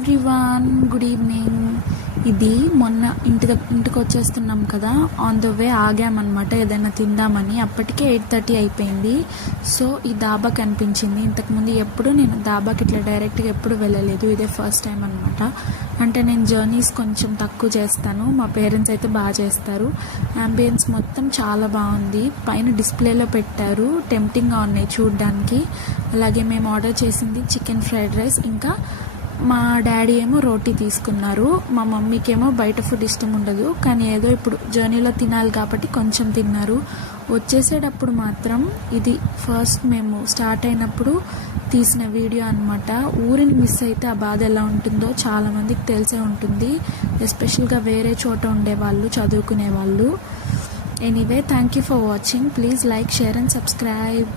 Everyone, good evening. ఇది మొన్న ఇంటికి వచ్చేస్తున్నాం కదా, ఆన్ ద వే ఆగామన్నమాట ఏదైనా తిందామని. అప్పటికే 8:30 అయిపోయింది. సో ఈ దాబా కనిపించింది. ఇంతకుముందు ఎప్పుడు నేను దాబాకి ఇట్లా డైరెక్ట్గా ఎప్పుడు వెళ్ళలేదు, ఇదే ఫస్ట్ టైం అనమాట. అంటే నేను జర్నీస్ కొంచెం తక్కువ చేస్తాను, మా పేరెంట్స్ అయితే బాగా చేస్తారు. అంబియన్స్ మొత్తం చాలా బాగుంది, పైన డిస్ప్లేలో పెట్టారు, టెంప్టింగ్గా ఉన్నాయి చూడడానికి. అలాగే మేము ఆర్డర్ చేసింది చికెన్ ఫ్రైడ్ రైస్, ఇంకా మా డాడీ ఏమో రోటీ తీసుకున్నారు. మా మమ్మీకేమో బయట ఫుడ్ ఇష్టం ఉండదు, కానీ ఏదో ఇప్పుడు జర్నీలో తినాలి కాబట్టి కొంచెం తిన్నారు. వచ్చేసేటప్పుడు మాత్రం ఇది ఫస్ట్ మేము స్టార్ట్ అయినప్పుడు తీసిన వీడియో అనమాట. ఊరిని మిస్ అయితే ఆ బాధ ఎలా ఉంటుందో చాలామందికి తెలిసే ఉంటుంది, ఎస్పెషల్గా వేరే చోట ఉండేవాళ్ళు, చదువుకునే వాళ్ళు. Anyway, thank you for watching. Please like, share and subscribe.